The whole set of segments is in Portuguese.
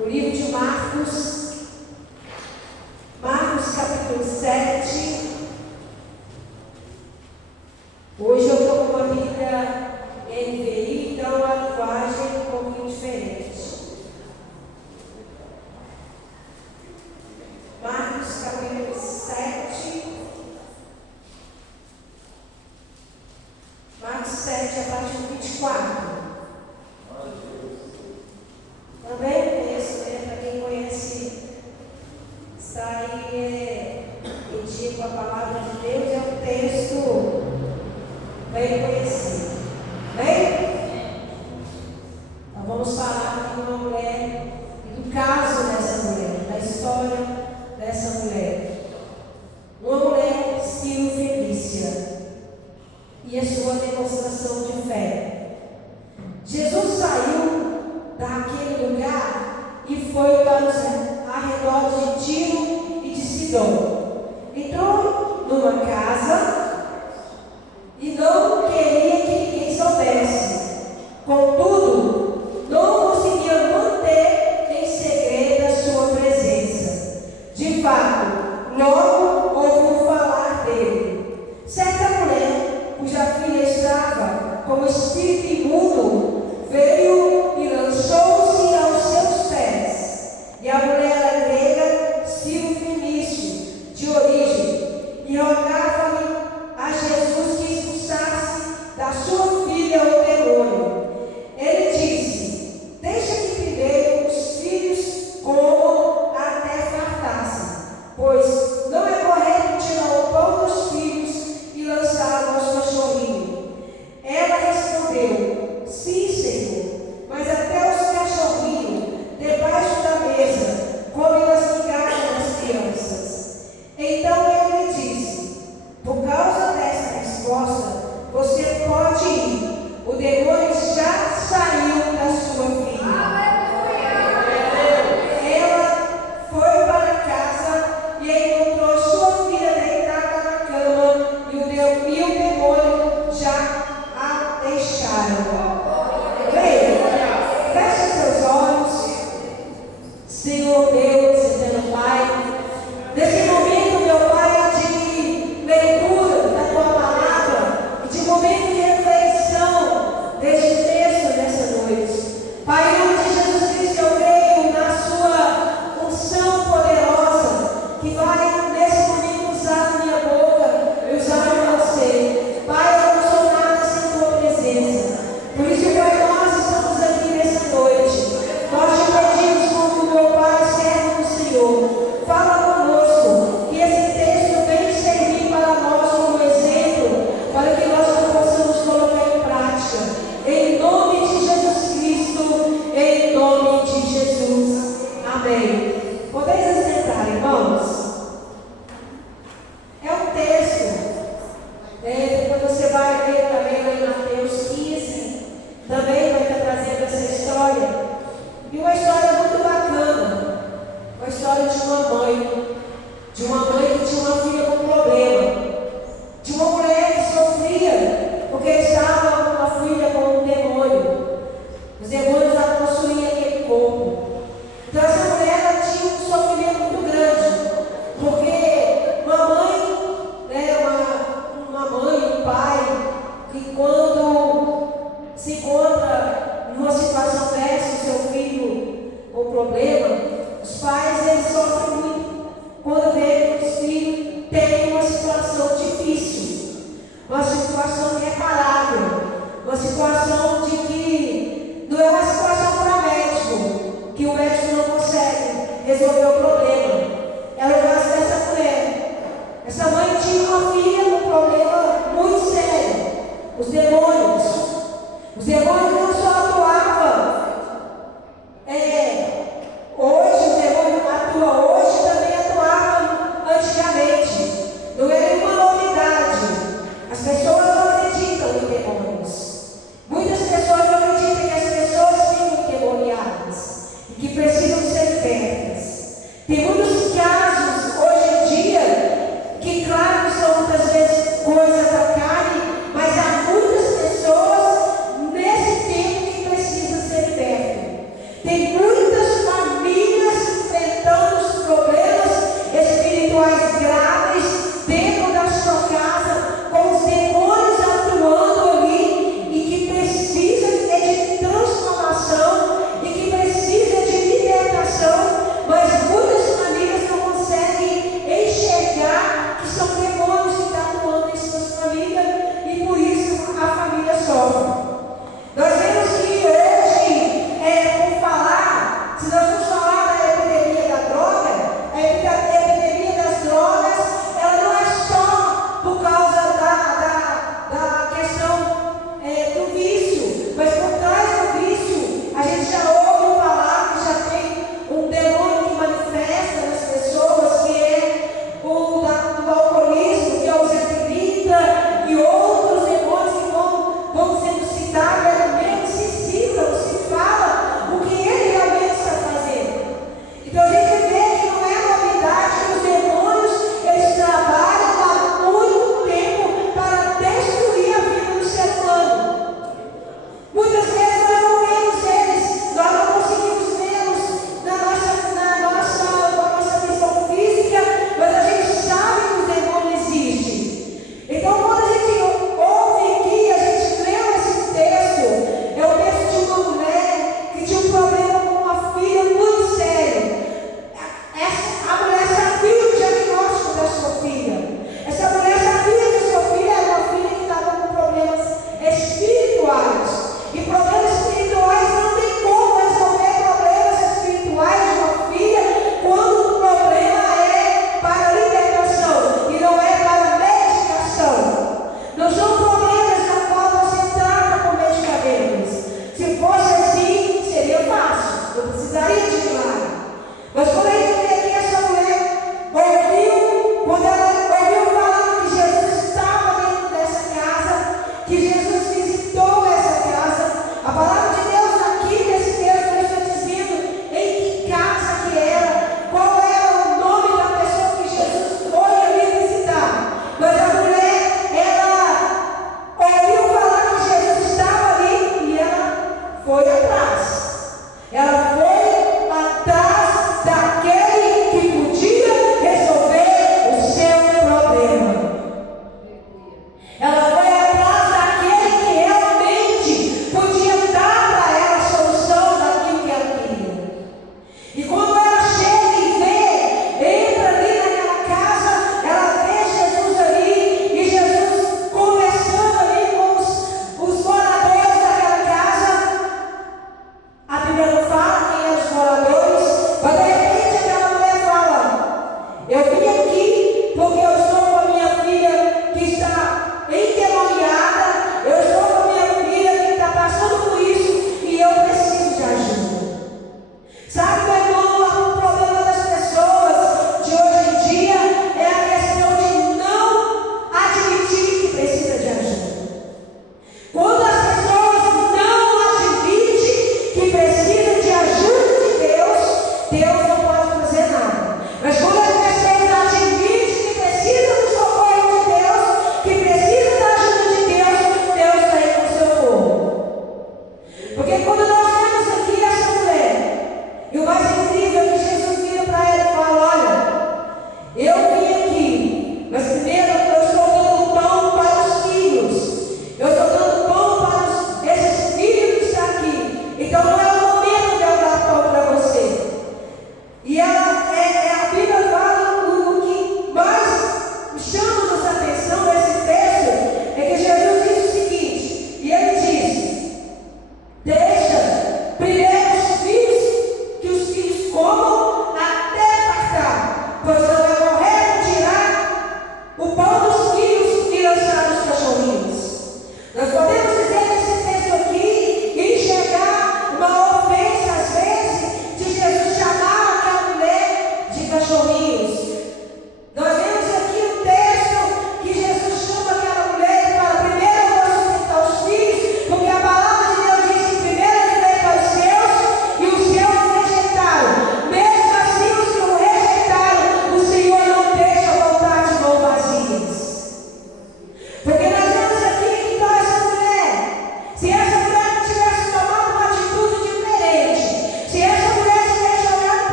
o livro de Marcos, capítulo 7. Hoje eu estou com uma Bíblia NVI, então a linguagem é um pouquinho diferente. Marcos, capítulo 7. Marcos 7, a partir do 24. Também conheço, né? Para quem conhece, está aí com a palavra de Deus, é um texto bem conhecido. Bem? Então vamos falar de uma mulher e do caso dessa mulher, da história dessa mulher. Uma mulher, Sírio-Fenícia, e a sua demonstração de fé. Jesus saiu daquele lugar e foi para os arredores de Tiro e de Sidom. Entrou numa casa e não queria que ninguém soubesse. Contudo, não conseguia manter em segredo a sua presença. De fato, logo ouviu falar dele. Certa mulher, cuja filha estava com o espírito imundo, veio e lançou-se aos seus pés. E a mulher era grega, Sírio-Fenício, de origem, e rogava-lhe a Jesus que expulsasse da sua filha o demônio. Ele disse: deixa que primeiro os filhos comam até fartar-se, pois não é correto tirar o pão dos filhos e lançá-lo aos cachorrinhos. Ela respondeu: sim, Senhor, mas até os cachorrinhos debaixo da mesa comem as migalhas das crianças. Então ele disse: por causa dessa resposta, você pode ir. O demônio já saiu da sua filha. Ela foi para casa e encontrou sua filha deitada na cama, e o demônio já a deixaram. Feche seus olhos. Senhor Deus, eterno Pai, nesse momento, meu Pai, de leitura da Tua palavra e de momento de reflexão deste texto nessa noite. Pai, em nome de Jesus Cristo, eu creio na Sua unção poderosa que vai nesse momento usar a minha boca e usar você. Pai, eu não sou nada sem Tua presença. Por isso, Pai, nós estamos aqui nessa noite. Nós te pedimos como meu Pai, servo do Senhor. Fala conosco, que esse texto vem servir para nós como exemplo, para que nós possamos colocar em prática. Em nome de Jesus Cristo, em nome de Jesus. Amém. Podeis assentar, irmãos? É um texto, depois você vai ler também lá em Mateus 15, também vai estar trazendo essa história. E uma história muito bacana, uma história de uma mãe que tinha uma filha com problema, de uma mulher que sofria porque estava com uma filha com um demônio. Os demônios a possuíam aquele corpo. Então essa mulher ela tinha um sofrimento muito grande, porque uma mãe, um pai, que quando se encontra numa situação dessa, o seu filho com problema, os pais eles sofrem muito quando veem que os filhos têm uma situação difícil, uma situação irreparável, uma situação de que não é uma situação para médico, que o médico não consegue resolver o problema. Era o caso dessa mulher. Essa mãe tinha uma filha com um problema muito sério. Os demônios não só atuavam hoje, o demônio atua hoje, também atuava antigamente. Não era uma novidade. As pessoas não acreditam em demônios. Muitas pessoas não acreditam que as pessoas ficam endemoniadas e que precisam ser libertas. Tem muitos casos hoje em dia que, claro, que são muitas vezes coisas da carne, mas há muitas pessoas nesse tempo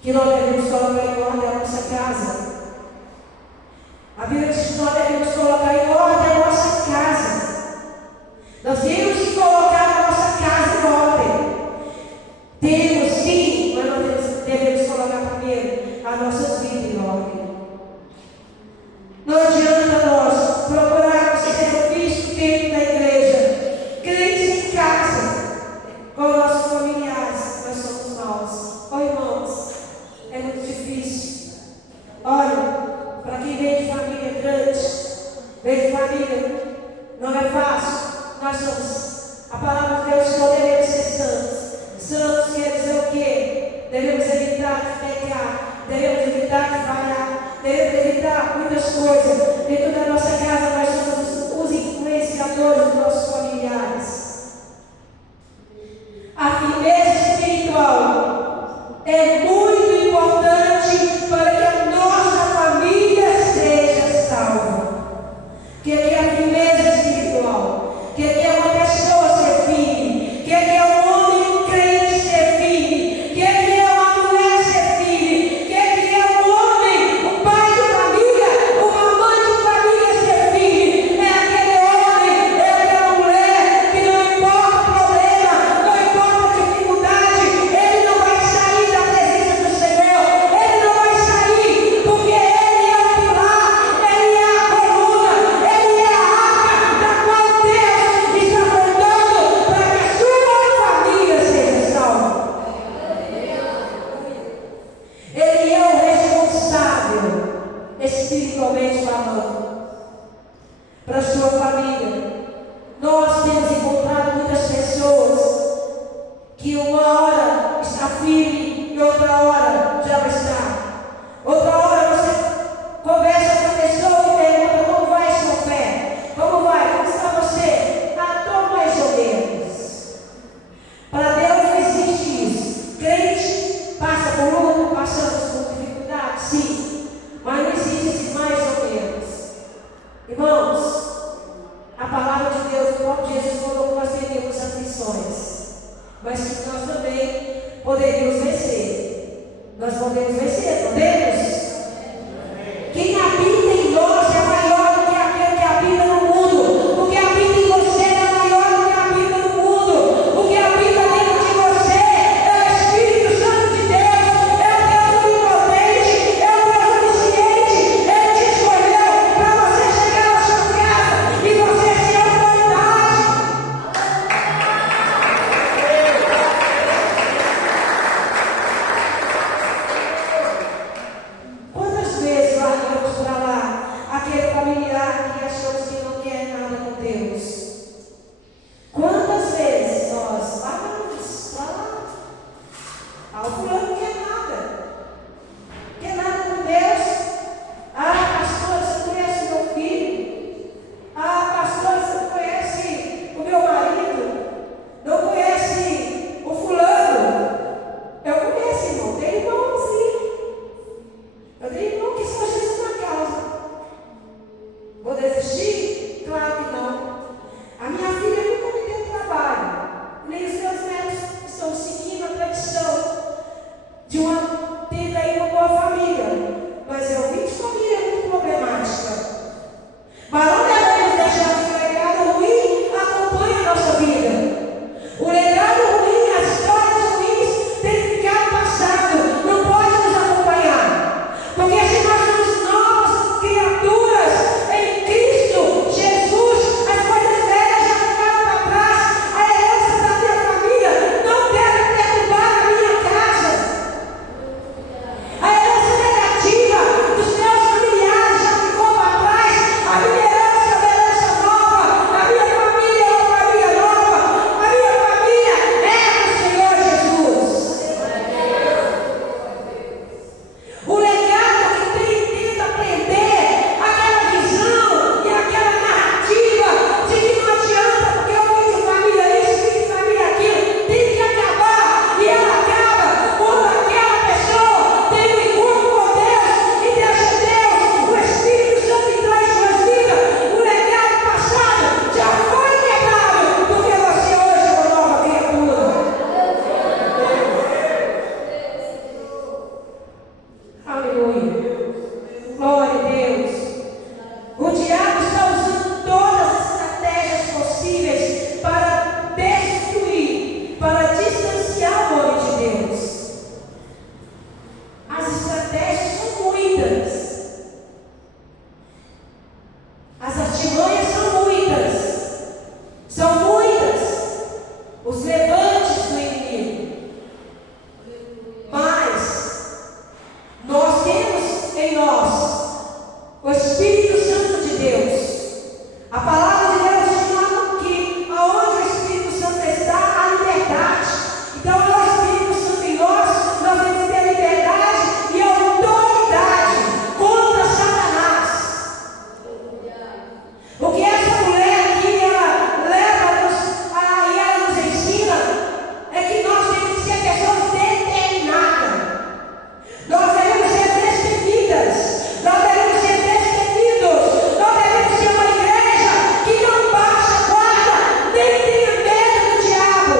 que nós devemos colocar em ordem a nossa casa. A Bíblia diz que nós devemos colocar em ordem a nossa casa. Nós temos que colocar a nossa casa em ordem. Temos sim, mas nós devemos colocar primeiro a nossa vida em ordem. Não adianta nós procurarmos ser visto dentro da igreja, crentes em casa, com nossos familiares, nós somos nós. Oh, irmãos, é muito difícil. Olha, para quem vem de família grande, vem de família, não é fácil. Nós somos, a palavra de Deus, não devemos ser santos. Santos quer dizer o quê? Devemos evitar de pecar, devemos evitar de falhar, devemos evitar muitas coisas. Dentro da nossa casa, nós somos os influenciadores dos nossos familiares. A firmeza espiritual é muito importante para que a nossa família seja salva. Que é a firmeza espiritual? Que é uma pessoa ser firme? Que é um homem crente ser firme? Que é uma mulher ser firme? Que é um homem, um pai de família, uma mãe de família ser firme? É aquele homem, é aquela mulher que não importa o problema, não importa a dificuldade, ele não vai sair da presença do Senhor, ele não vai sair, porque ele é o pilar, ele é a coluna, ele é a arca da qual Deus está mandando para que a sua família seja salva. Ele é o responsável, espiritualmente falando, para a sua família. Nós temos encontrado muitas pessoas que uma hora está firme e outra hora já não está. Outra hora você conversa com a pessoa e pergunta: como vai a sua fé? Como vai? Como está você? Ah, estou mais ou menos. Para Deus não existe isso. Crente passa por luta, passamos por dificuldade, sim, mas não existe esse mais ou menos. Irmãos, a palavra de Deus, o próprio Jesus falou que nós teríamos aflições, mas que nós também poderíamos vencer. Nós podemos vencer, podemos? Quem habita em nós é maior do que aquele que habita no mundo. O que habita em você é maior do que habita no mundo. O que habita dentro de você é o Espírito Santo de Deus, é o Deus onipotente, é o Deus onisciente. Ele te escolheu para você chegar à sua casa e você ser autoridade. Quantas vezes largamos para lá aquele familiar que achamos que não quer nada com Deus? Quantas vezes nós largamos para lá? Ah, o fulano não quer nada com Deus. Ah, pastor, você não conhece o meu filho? Ah, pastor, você não conhece o meu marido? Não conhece o fulano? Eu conheço, irmão. Tem irmão, sim. Eu tenho irmão que só Jesus na causa. Vou desistir? Claro que não. A minha filha nunca me deu trabalho. Nem os meus netos estão seguindo a tradição de ter aí uma boa família. Mas eu vim de família muito problemática. Mas não devemos deixar que o legado ruim acompanhe a nossa vida. O legado ruim, as histórias ruins têm que ficar no passado. Não pode nos acompanhar. Porque se nós somos novas criaturas em Cristo Jesus, as coisas velhas já ficaram para trás. A herança da minha família não deve perturbar a minha casa. A herança negativa dos meus Espírito Santo de Deus. A palavra de Deus diz que aonde o Espírito Santo está, há liberdade. Então, ao Espírito Santo em nós temos que ter liberdade e autoridade contra Satanás. O que essa mulher aqui, ela leva-nos e ela nos ensina é que nós temos que ser pessoas determinadas. Nós devemos ser destemidas. Nós devemos ser destemidos. Nós devemos ser uma igreja que não baixa a guarda, nem tenha medo do diabo.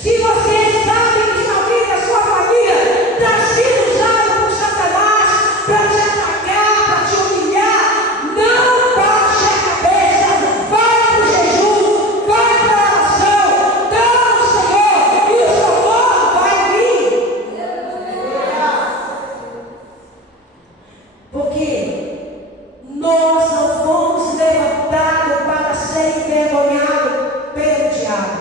Se você sabe que alguém da sua família está sendo usado por Satanás para te atacar, para te humilhar, não baixe a cabeça. Vai para o jejum, vai para a oração, clama ao Senhor e o socorro vai vir. Porque nós não fomos levantados para ser envergonhados pelo diabo.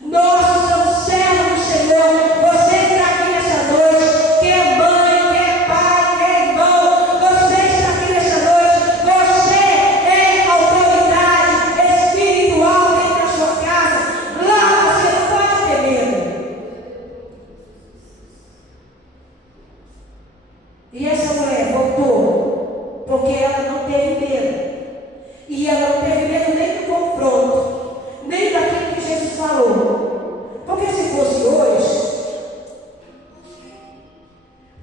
Nós somos servos do Senhor. Você está aqui nessa noite, que é mãe, que é pai, que é irmão. Você está aqui nessa noite. Você é autoridade espiritual dentro da sua casa. Lá você não pode ter medo. E essa mulher voltou, porque ela não teve medo. E ela não teve medo nem do confronto, nem daquilo que Jesus falou. Porque se fosse hoje,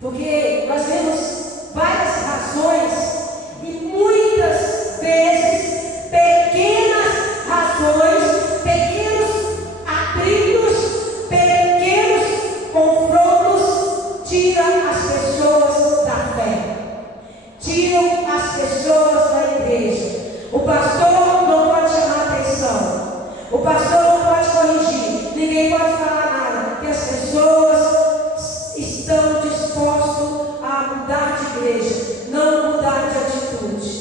porque nós vemos várias razões e muitas vezes pequenas razões, pequenos atritos, pequenos confrontos tiram as pessoas da fé, tiram as pessoas da igreja. O pastor não pode chamar atenção, o pastor não pode corrigir, ninguém pode falar nada, porque as pessoas estão dispostas a mudar de igreja, não mudar de atitude.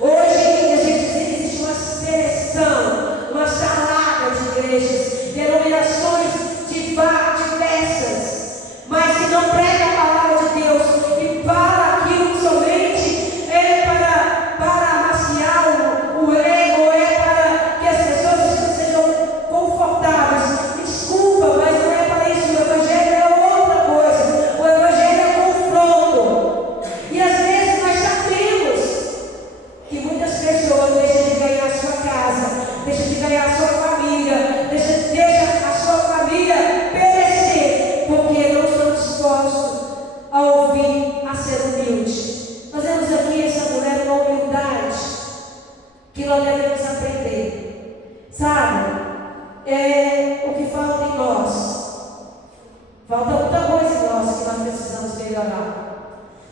Hoje a gente vê que existe uma seleção, uma salada de igrejas, denominações diversas, mas que não pregam a palavra de Deus e fala aquilo que somente é para amaciar o ego, é para que as pessoas sejam confortáveis. Desculpa, mas não é para isso. O Evangelho é outra coisa. O Evangelho é confronto. E às vezes nós sabemos que muitas pessoas deixam de ganhar a sua casa, deixam de ganhar a sua família, deixam a sua família perecer, porque não estão dispostos a ouvir, a ser humilde. Nós vemos aqui essa mulher uma humildade que nós devemos aprender. Sabe? É o que falta em nós. Falta muita coisa em nós que nós precisamos melhorar.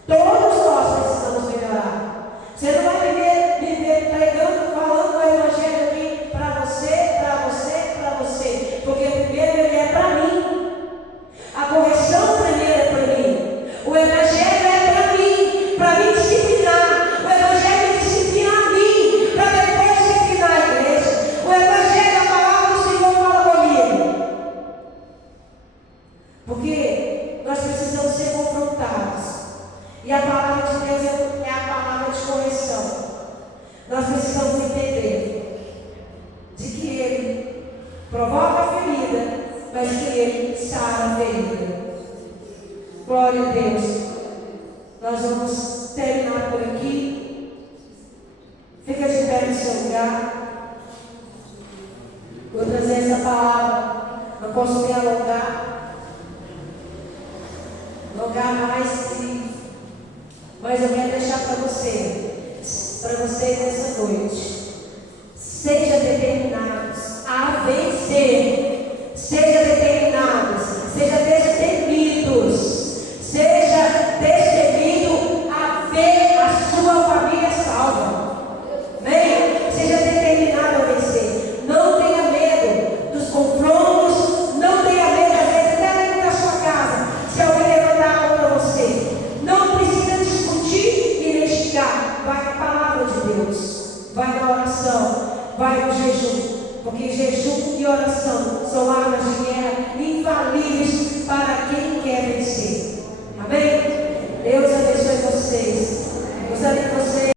Todos nós precisamos melhorar. Você não vai viver pregando, falando o Evangelho aqui para você, para você, para você. Porque primeiro ele é para mim. A correção primeiro é para mim. O Evangelho é para mim disciplinar. O Evangelho disciplina a mim, para depois disciplinar a igreja. O Evangelho, a palavra do Senhor fala comigo. Porque nós precisamos ser confrontados. E a palavra de Deus é a palavra de correção. Nós precisamos entender de que Ele provoca a ferida, mas que Ele sara a ferida. Glória a Deus. Nós vamos terminar por aqui. Fica de pé no seu lugar. Vou trazer essa palavra. Não posso me alongar mais, mas eu quero deixar para vocês nessa noite. Seja determinados a vencer. Seja determinados. Seja destemidos. Seja destemido a ver a sua família salva. Vem, seja determinado a vencer. Não tenha medo dos confrontos. Não tenha medo, às vezes, até dentro da sua casa, se alguém levantar contra você. Não precisa discutir e nem xingar. Vai na palavra de Deus. Vai na oração. Vai no jejum. Porque jejum e oração